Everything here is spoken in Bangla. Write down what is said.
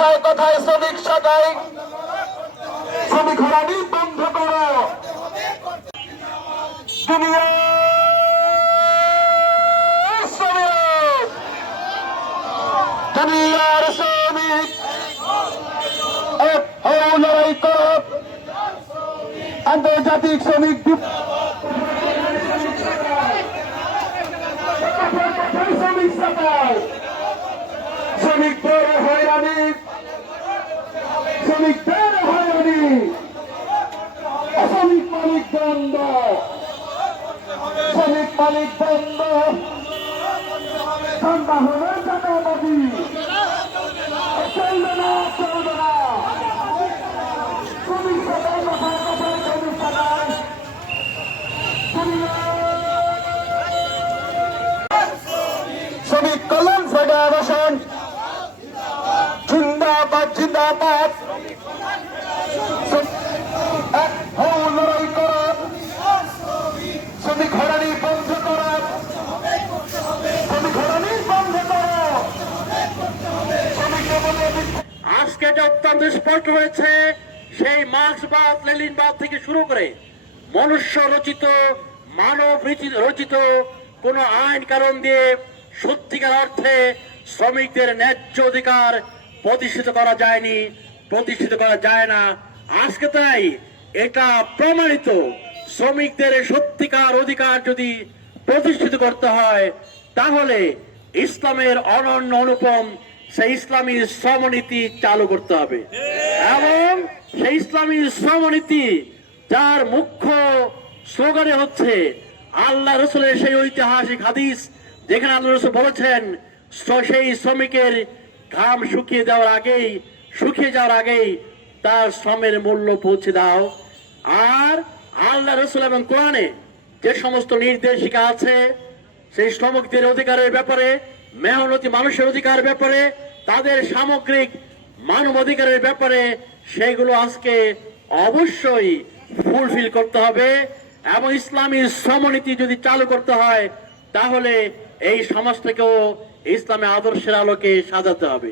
কথায় কথায় শ্রমিক সাজাই, শ্রমিক হরানি বন্ধ করো। দুনিয়ার শ্রমিক এক হও, লড়াই করো। আন্তর্জাতিক শ্রমিক শ্রমিক সাজাই, শ্রমিকদের হয়রানি, শ্রমিকদের হয়রানি, শ্রমিক মালিক বন্ধ, শ্রমিক মালিক বন্ধ, ঠান্ডা হলে চাঁদাবাজি চলবে না, চলবে না। শ্রমিক সাজাই, কথায় কথায় শ্রমিক সাজাই। শ্রমিক কল্যাণ ফেডারেশন জিন্দাবাদ, জিন্দাবাদ। এক হও, লড়াই করো। শ্রমিক হয়রানি বন্ধ করো, শ্রমিক হয়রানি বন্ধ করো। আজকে এটা অত্যন্ত স্পষ্ট হয়েছে, সেই মার্ক্সবাদ লেনিনবাদ থেকে শুরু করে মনুষ্য রচিত, মানব রচিত কোন আইন কানুন দিয়ে সত্যিকার অর্থে শ্রমিকদের ন্যায্য অধিকার প্রতিষ্ঠিত করা যায়নি, প্রতিষ্ঠিত করা যায় না। আজকে তাই এটা প্রমাণিত, শ্রমিকদের সত্যিকার অধিকার যদি প্রতিষ্ঠিত করতে হয় তাহলে ইসলামের অনন্য অনুপম সেই ইসলামী শ্রমনীতি চালু করতে হবে। এবং সেই ইসলামী শ্রমনীতি যার মুখ্য স্লোগানে হচ্ছে আল্লাহ রসুলের সেই ঐতিহাসিক হাদিস, যেখানে আল্লাহ রসুল বলেছেন সেই শ্রমিকের ঘাম শুকিয়ে যাওয়ার আগেই তার শ্রমের মূল্য পৌঁছে দাও। আর আল্লাহ রসুল এবং কোরআনে যে সমস্ত নির্দেশিকা আছে সেই শ্রমিকদের অধিকারের ব্যাপারে, মেহনতি মানুষের অধিকারের ব্যাপারে, তাদের সামগ্রিক মানব অধিকারের ব্যাপারে, সেগুলো আজকে অবশ্যই ফুলফিল করতে হবে। এবং ইসলামী শ্রমনীতি যদি চালু করতে হয় তাহলে এই সমাজটাকেও ইসলামী আদর্শের আলোকে সাজাতে হবে।